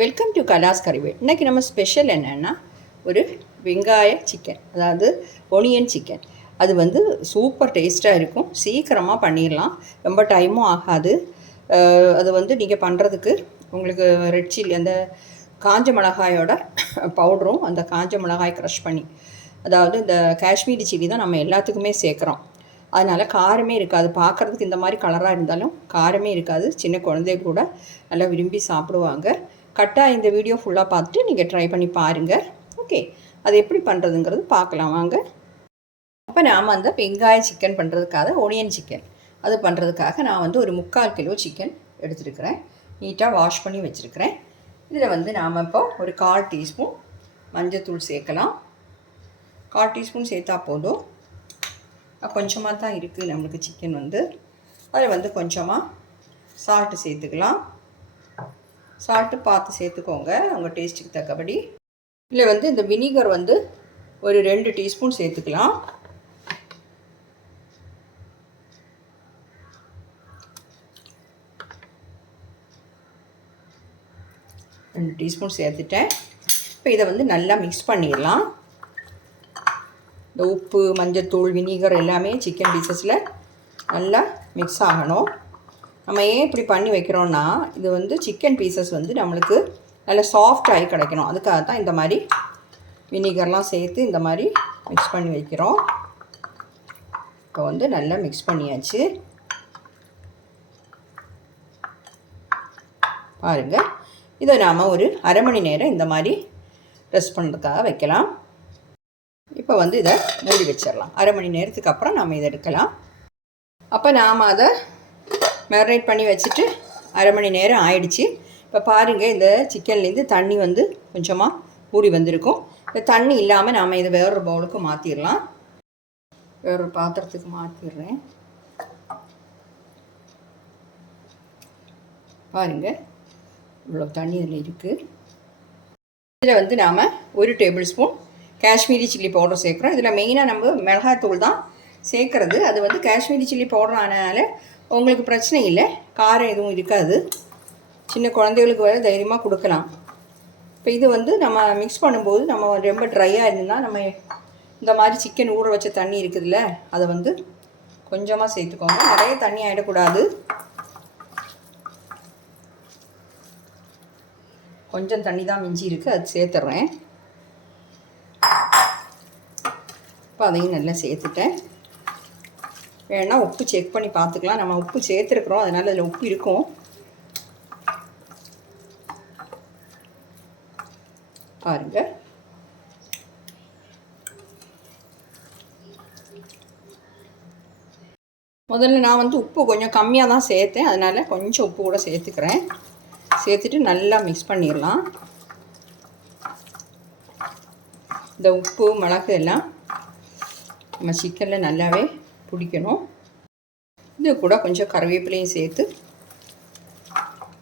Welcome to கலாஸ் கறிவே இன்றைக்கி நம்ம special என்னென்னா ஒரு வெங்காய சிக்கன் அதாவது ஒனியன் சிக்கன் அது வந்து சூப்பர் டேஸ்ட்டாக இருக்கும். சீக்கிரமாக பண்ணிடலாம் ரொம்ப டைமும் ஆகாது. அது வந்து நீங்கள் பண்ணுறதுக்கு உங்களுக்கு ரெட் சில்லி அந்த காஞ்ச மிளகாயோட பவுடரும் அந்த காஞ்ச மிளகாய் க்ரஷ் பண்ணி அதாவது இந்த காஷ்மீரி சில்லி தான் நம்ம எல்லாத்துக்குமே சேர்க்குறோம். அதனால் காரமே இருக்காது. பார்க்குறதுக்கு இந்த மாதிரி கலராக இருந்தாலும் காரமே இருக்காது. சின்ன குழந்தை கூட நல்லா விரும்பி சாப்பிடுவாங்க. கட்டாக இந்த வீடியோ ஃபுல்லாக பார்த்துட்டு நீங்கள் ட்ரை பண்ணி பாருங்கள் ஓகே அது எப்படி பண்ணுறதுங்கிறது பார்க்கலாம். வாங்க. அப்போ நாம் அந்த வெங்காய சிக்கன் பண்ணுறதுக்காக ஒனியன் சிக்கன் அது பண்ணுறதுக்காக நான் வந்து ஒரு முக்கால் கிலோ சிக்கன் எடுத்துருக்கிறேன். நீட்டாக வாஷ் பண்ணி வச்சுருக்கிறேன். இதில் வந்து நாம் இப்போ ஒரு கால் டீஸ்பூன் மஞ்சத்தூள் சேர்க்கலாம். கால் டீஸ்பூன் சேர்த்தா போதும். கொஞ்சமாக தான் இருக்குது நம்மளுக்கு சிக்கன் வந்து. அதில் வந்து கொஞ்சமாக சால்ட்டு சேர்த்துக்கலாம். சால்ட்டு பார்த்து சேர்த்துக்கோங்க. உங்கள் டேஸ்ட்டுக்கு தக்கபடி. இல்லை வந்து இந்த வினிகர் வந்து ஒரு ரெண்டு டீஸ்பூன் சேர்த்துக்கலாம். ரெண்டு டீஸ்பூன் சேர்த்துட்டேன். இப்போ இதை வந்து நல்லா மிக்ஸ் பண்ணிடலாம். இந்த உப்பு மஞ்சத்தூள் வினிகர் எல்லாமே சிக்கன் பீசஸில் நல்லா மிக்ஸ் ஆகணும். நம்ம ஏன் இப்படி பண்ணி வைக்கிறோன்னா இது வந்து சிக்கன் பீசஸ் வந்து நம்மளுக்கு நல்ல சாஃப்டாகி கிடைக்கணும். அதுக்காக தான் இந்த மாதிரி வினிகர்லாம் சேர்த்து இந்த மாதிரி மிக்ஸ் பண்ணி வைக்கிறோம். இப்போ வந்து நல்லா மிக்ஸ் பண்ணியாச்சு. பாருங்கள் இதை நாம் ஒரு அரை மணி நேரம் இந்த மாதிரி ரெஸ்ட் பண்ணுறதுக்காக வைக்கலாம். இப்போ வந்து இதை மூடி வச்சிடலாம். அரை மணி நேரத்துக்கு அப்புறம் நாம் இதை எடுக்கலாம். அப்போ நாம் அதை மேரினேட் பண்ணி வச்சுட்டு அரை மணி நேரம் ஆயிடுச்சு. இப்போ பாருங்கள் இந்த சிக்கன்லேருந்து தண்ணி வந்து கொஞ்சமாக ஊறி வந்திருக்கும். இந்த தண்ணி இல்லாமல் நாம் இதை வேறொரு பவுலுக்கு மாற்றிடலாம் வேறொரு பாத்திரத்துக்கு மாற்றிடுறேன் பாருங்கள் இவ்வளோ தண்ணி இதில் இருக்குது இதில் வந்து நாம் ஒரு tablespoon Kashmiri chilli powder சேர்க்குறோம். இதில் மெயினாக நம்ம மிளகாத்தூள் தான் சேர்க்குறது. அது வந்து காஷ்மீரி சில்லி பவுடர் ஆனதுனால உங்களுக்கு பிரச்சனை இல்லை. காரம் எதுவும் இருக்காது. சின்ன குழந்தைகளுக்கு வேறு தைரியமாக கொடுக்கலாம். இப்போ இது வந்து நம்ம மிக்ஸ் பண்ணும்போது நம்ம ரொம்ப ட்ரையாக இருந்தால் நம்ம இந்த மாதிரி சிக்கன் ஊற வச்ச தண்ணி இருக்குதுல்ல அதை வந்து கொஞ்சமாக சேர்த்துக்கோங்க. நிறைய தண்ணி ஆகிடக்கூடாது கொஞ்சம் தண்ணி தான் மிஞ்சி இருக்குது அது சேர்த்துட்றேன் இப்போ அதையும் நல்லா சேர்த்துட்டேன். வேணால் உப்பு செக் பண்ணி பார்த்துக்கலாம். நம்ம உப்பு சேர்த்துருக்குறோம். அதனால் அதில் உப்பு இருக்கும். பாருங்க. முதல்ல நான் வந்து உப்பு கொஞ்சம் கம்மியாக தான் சேர்த்தேன். அதனால் கொஞ்சம் உப்பு கூட சேர்த்துக்கிறேன். சேர்த்துட்டு நல்லா மிக்ஸ் பண்ணிடலாம். இந்த உப்பு மிளகு எல்லாம் நம்ம சிக்கனில் நல்லாவே பிடிக்கணும் இது கூட கொஞ்சம் கருவேப்பிலையும் சேர்த்து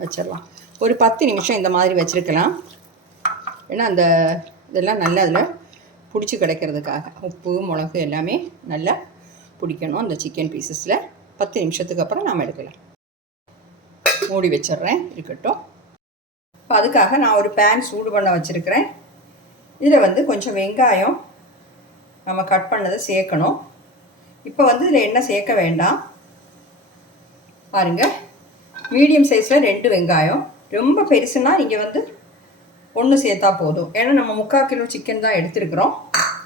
வச்சிடலாம். ஒரு பத்து நிமிஷம் இந்த மாதிரி வச்சுருக்கலாம். ஏன்னா அந்த இதெல்லாம் நல்லா அதில் பிடிச்சி கிடைக்கிறதுக்காக. உப்பு மிளகு எல்லாமே நல்லா பிடிக்கணும் அந்த சிக்கன் பீசஸில் பத்து நிமிஷத்துக்கு அப்புறம் நாம் எடுக்கலாம். மூடி வச்சிட்றேன். இருக்கட்டும். இப்போ அதுக்காக நான் ஒரு பேன் சூடு பண்ண வச்சுருக்கிறேன். இதில் வந்து கொஞ்சம் வெங்காயம் நம்ம கட் பண்ணதை சேர்க்கணும். இப்போ வந்து இதில் எண்ணெய் சேர்க்க வேண்டாம். பாருங்கள் மீடியம் சைஸில் ரெண்டு வெங்காயம். ரொம்ப பெருசுன்னா நீங்கள் வந்து ஒன்று சேர்த்தா போதும். ஏன்னா நம்ம முக்கால் கிலோ சிக்கன் தான் எடுத்துருக்குறோம்.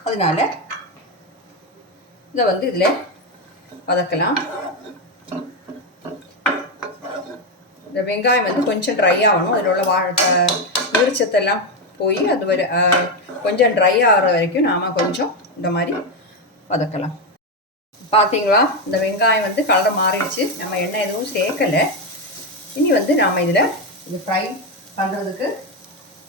அதனால் இதை வந்து இதில் வதக்கலாம். இந்த வெங்காயம் வந்து கொஞ்சம் ட்ரை ஆகணும். அதில் உள்ள வா விரிச்சத்தெல்லாம் போய் அது வரை கொஞ்சம் ட்ரை ஆகிற வரைக்கும் நாம் கொஞ்சம் இந்த மாதிரி வதக்கலாம். பார்த்தீங்களா இந்த வெங்காயம் வந்து கலர் மாறிடுச்சு. நம்ம எண்ணெய் எதுவும் சேர்க்கலை. இனி வந்து நாம் இதில் இது ஃப்ரை பண்ணுறதுக்கு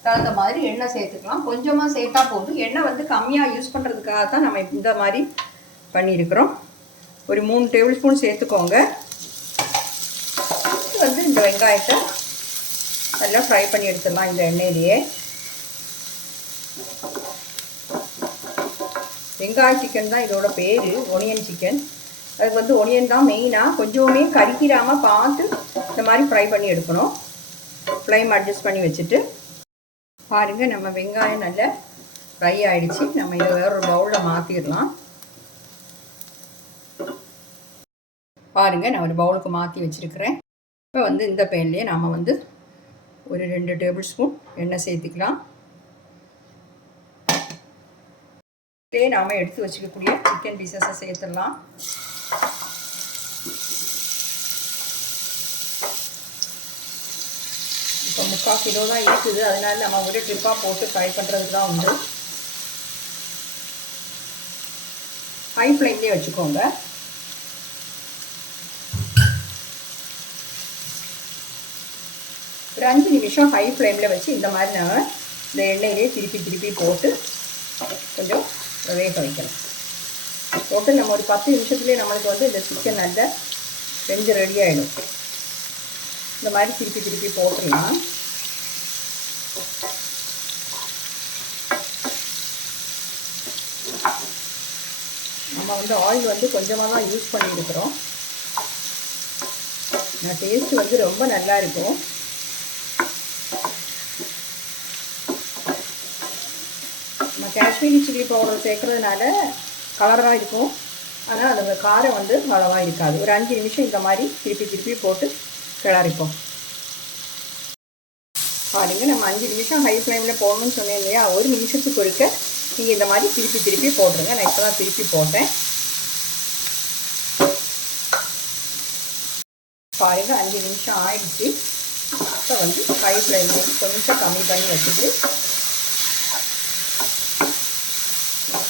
தகுந்த மாதிரி எண்ணெய் சேர்த்துக்கலாம். கொஞ்சமாக சேர்த்தா போதும். எண்ணெய் வந்து கம்மியாக யூஸ் பண்ணுறதுக்காக தான் நம்ம இந்த மாதிரி பண்ணியிருக்கிறோம். ஒரு மூணு டேபிள் ஸ்பூன் சேர்த்துக்கோங்க வந்து இந்த வெங்காயத்தை நல்லா ஃப்ரை பண்ணி எடுத்துடலாம் இந்த எண்ணெயிலேயே. வெங்காய சிக்கன் தான் இதோட பேர் ஒனியன் சிக்கன் அதுக்கு வந்து ஒனியன் தான் மெயினாக கொஞ்சமே கறிக்கிறாமல் பார்த்து இந்த மாதிரி ஃப்ரை பண்ணி எடுக்கணும். ஃப்ளைம் அட்ஜஸ்ட் பண்ணி வச்சுட்டு. பாருங்கள் நம்ம வெங்காயம் நல்லா ஃப்ரை ஆகிடுச்சு நம்ம இதை வேற ஒரு பவுலில் மாற்றிடலாம் பாருங்கள் நான் ஒரு பவுலுக்கு மாற்றி வச்சுருக்கிறேன். இப்போ வந்து இந்த பேன்லேயே நாம் வந்து ஒரு ரெண்டு டேபிள் ஸ்பூன் எண்ணெய் சேர்த்துக்கலாம். இதே நாம் எடுத்து வச்சுக்கக்கூடிய சிக்கன் பீசஸை சேர்த்துடலாம். இப்போ முக்கால் கிலோ தான் இருக்குது. அதனால நம்ம ஒரு ட்ரிப்பாக போட்டு ஃப்ரை பண்ணுறதுக்கு தான் உண்டு. ஹை ஃப்ளேம்லேயே வச்சுக்கோங்க. ஒரு அஞ்சு நிமிஷம் ஹை ஃப்ளேமில் வச்சு இந்த மாதிரி நம்ம இந்த எண்ணெயிலே திருப்பி திருப்பி போட்டு கொஞ்சம் வேக வைக்கணும். போட்டு நம்ம ஒரு பத்து நிமிஷத்துலேயே நம்மளுக்கு வந்து இந்த சிக்கன் நல்லா செஞ்சு ரெடி ஆகிடும் இந்த மாதிரி திருப்பி திருப்பி போட்டுடலாம். நம்ம வந்து ஆயில் வந்து கொஞ்சமாக தான் யூஸ் பண்ணியிருக்கிறோம். டேஸ்ட் வந்து ரொம்ப நல்லா இருக்கும். காஷ்மீரி சில்லி பவுடர் சேர்க்குறதுனால கலராக இருக்கும். ஆனால் அந்த காரம் வந்து அளவாக இருக்காது. ஒரு அஞ்சு நிமிஷம் இந்த மாதிரி திருப்பி திருப்பி போட்டு கிளறிப்போம். பாருங்க நம்ம அஞ்சு நிமிஷம் ஹை ஃப்ளேமில் போடணும்னு சொன்னேன் இல்லையா? ஒரு நிமிஷத்துக்கு ஒருக்க நீங்கள் இந்த மாதிரி திருப்பி திருப்பி போட்டுருங்க. நான் இப்போ தான் திருப்பி போட்டேன். பாருங்க அஞ்சு நிமிஷம் ஆயிடுச்சு. இப்போ வந்து ஹை ஃப்ளேமில் கொஞ்சம் கம்மி பண்ணி வச்சுட்டு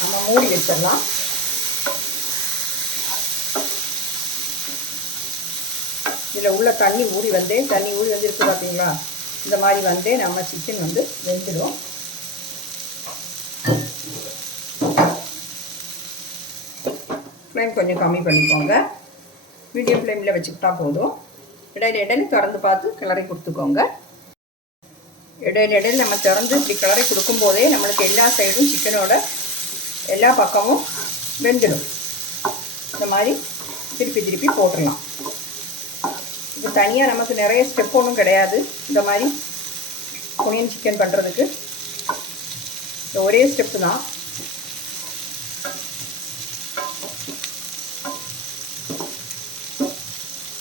நம்ம மூடி வச்சிடலாம். இதில் உள்ள தண்ணி ஊறி வந்தே தண்ணி ஊறி வந்துருக்கு பார்த்தீங்களா இந்த மாதிரி வந்தே நம்ம சிக்கன் வந்து வெந்துடும் ஃப்ளேம் கொஞ்சம் கம்மி பண்ணிக்கோங்க. மீடியம் ஃப்ளேமில் வச்சுக்கிட்டா போதும். இடையில இடையில திறந்து பார்த்து கிளறி கொடுத்துக்கோங்க. இடையில இடையில நம்ம திறந்து இப்படி கிளறி கொடுக்கும்போதே நம்மளுக்கு எல்லா சைடும் சிக்கனோட எல்லா பக்கமும் வெந்துடும். இந்த மாதிரி திருப்பி திருப்பி போட்டுடலாம் இது தனியாக நமக்கு நிறைய ஸ்டெப் ஒன்றும் கிடையாது. இந்த மாதிரி பொனியன் சிக்கன் பண்ணுறதுக்கு இந்த ஒரே ஸ்டெப்பு தான்.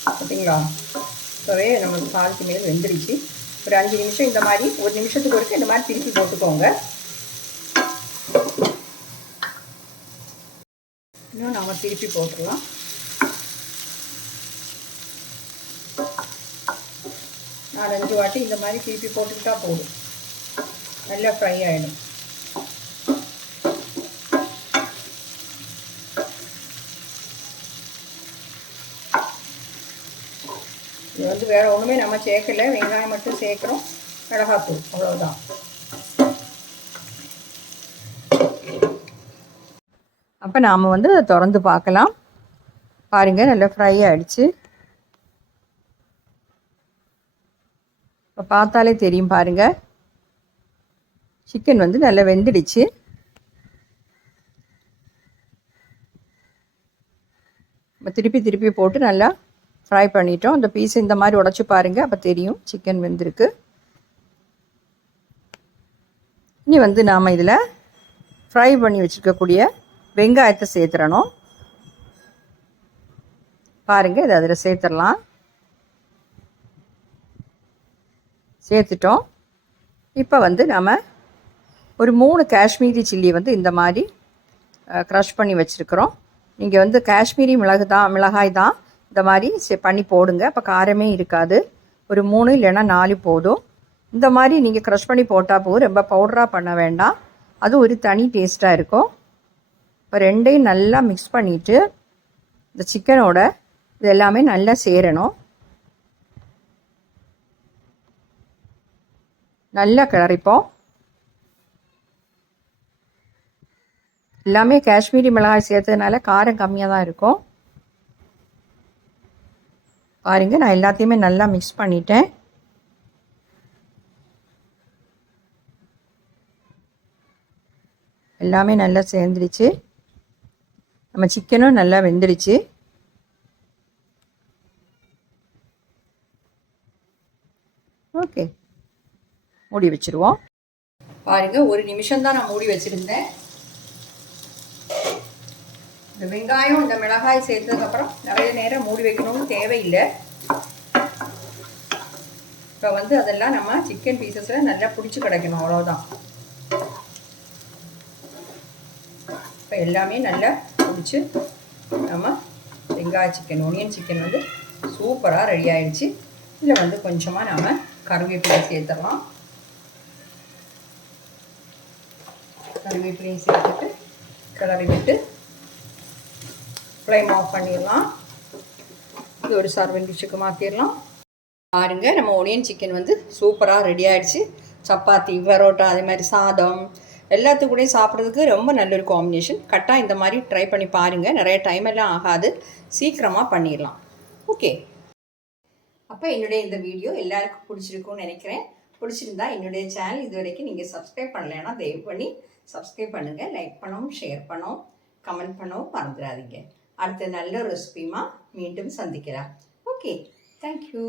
பார்த்தீங்களா இப்போவே நம்ம காலுக்கு மேல் வெந்துருச்சு. ஒரு அஞ்சு நிமிஷம் இந்த மாதிரி ஒரு நிமிஷத்துக்கு ஒருக்க இந்த மாதிரி திருப்பி போட்டுக்கோங்க. இன்னும் நம்ம திருப்பி போட்டுடலாம் நாலஞ்சு வாட்டி இந்த மாதிரி திருப்பி போட்டுக்கிட்டா போதும். நல்லா ஃப்ரை ஆகிடும் இது வந்து வேறு ஒன்றுமே நம்ம சேர்க்கல. வெங்காயம் மட்டும் சேர்க்குறோம். மிளகாத்தூள். அவ்வளோதான் அப்போ நாம் வந்து திறந்து பார்க்கலாம். பாருங்கள் நல்லா ஃப்ரை ஆகிடுச்சு இப்போ பார்த்தாலே தெரியும் பாருங்கள் சிக்கன் வந்து நல்லா வெந்துடுச்சு. நம்ம திருப்பி திருப்பி போட்டு நல்லா ஃப்ரை பண்ணிட்டோம். அந்த பீஸ் இந்த மாதிரி உடச்சி பாருங்கள் அப்போ தெரியும் சிக்கன் வெந்திருக்கு. இனி வந்து நாம் இதில் ஃப்ரை பண்ணி வச்சுருக்கக்கூடிய வெங்காயத்தை சேர்த்துறணும். பாருங்கள் இதை அதில் சேர்த்துடலாம். சேர்த்துட்டோம். இப்போ வந்து நம்ம ஒரு மூணு காஷ்மீரி சில்லி வந்து இந்த மாதிரி க்ரஷ் பண்ணி வச்சுருக்குறோம். நீங்கள் வந்து காஷ்மீரி மிளகு தான் மிளகாய் தான் இந்த மாதிரி பண்ணி போடுங்க. அப்போ காரமே இருக்காது. ஒரு மூணு இல்லைன்னா நாலு போதும். இந்த மாதிரி நீங்கள் க்ரஷ் பண்ணி போட்டால் போதும். ரொம்ப பவுடராக பண்ண வேண்டாம். அது ஒரு தனி டேஸ்ட்டாக இருக்கும். இப்போ ரெண்டையும் நல்லா மிக்ஸ் பண்ணிவிட்டு இந்த சிக்கனோட இது எல்லாமே நல்லா சேரணும். நல்லா கிளறிப்போம். எல்லாமே காஷ்மீரி மிளகாய் சேர்த்ததுனால காரம் கம்மியாக தான் இருக்கும். பாருங்கள் நான் எல்லாத்தையுமே நல்லா மிக்ஸ் பண்ணிட்டேன். எல்லாமே நல்லா சேர்ந்துருச்சு நம்ம சிக்கனும் நல்லா வெந்துடுச்சு. ஓகே மூடி வச்சுருவோம். பாருங்க ஒரு நிமிஷம் தான் நான் மூடி வச்சுருந்தேன். இந்த வெங்காயம் இந்த மிளகாய் சேர்த்ததுக்கப்புறம் நிறைய நேரம் மூடி வைக்கணும்னு தேவையில்லை. இப்போ வந்து அதெல்லாம் நம்ம சிக்கன் பீசஸில் நல்லா பிடிச்சி கிடைக்கணும் அவ்வளோதான் இப்போ எல்லாமே நல்லா பிடிச்சி நம்ம வெங்காய சிக்கன் ஒனியன் சிக்கன் வந்து சூப்பராக ரெடி ஆயிடுச்சு. இதில் வந்து கொஞ்சமாக நம்ம கருவேப்பிலை சேர்த்துடலாம். கருவேப்பிலையும் சேர்த்துட்டு கிளறி விட்டு ஃப்ளைம் ஆஃப் பண்ணிடலாம். இது ஒரு சர்வன் டிஷ்ஷுக்கு மாற்றிடலாம் பாருங்கள் நம்ம ஒனியன் சிக்கன் வந்து சூப்பராக ரெடி ஆகிடுச்சு சப்பாத்தி பரோட்டா அதே மாதிரி சாதம் எல்லாத்துக்கூடயும் சாப்பிட்றதுக்கு ரொம்ப நல்ல ஒரு காம்பினேஷன் கட்டாக இந்த மாதிரி ட்ரை பண்ணி பாருங்கள் நிறைய டைம் எல்லாம் ஆகாது. சீக்கிரமாக பண்ணிடலாம். ஓகே அப்போ என்னுடைய இந்த வீடியோ எல்லாருக்கும் பிடிச்சிருக்கும்னு நினைக்கிறேன். பிடிச்சிருந்தா என்னுடைய சேனல் இது வரைக்கும் நீங்கள் சப்ஸ்கிரைப் பண்ணலைன்னா தயவு பண்ணி சப்ஸ்கிரைப் பண்ணுங்கள் லைக் பண்ணவும் ஷேர் பண்ணவும் கமெண்ட் பண்ணவும் மறந்துடாதீங்க. அடுத்த நல்ல ரெசிபியுமா மீண்டும் சந்திக்கிறேன் ஓகே தேங்க்யூ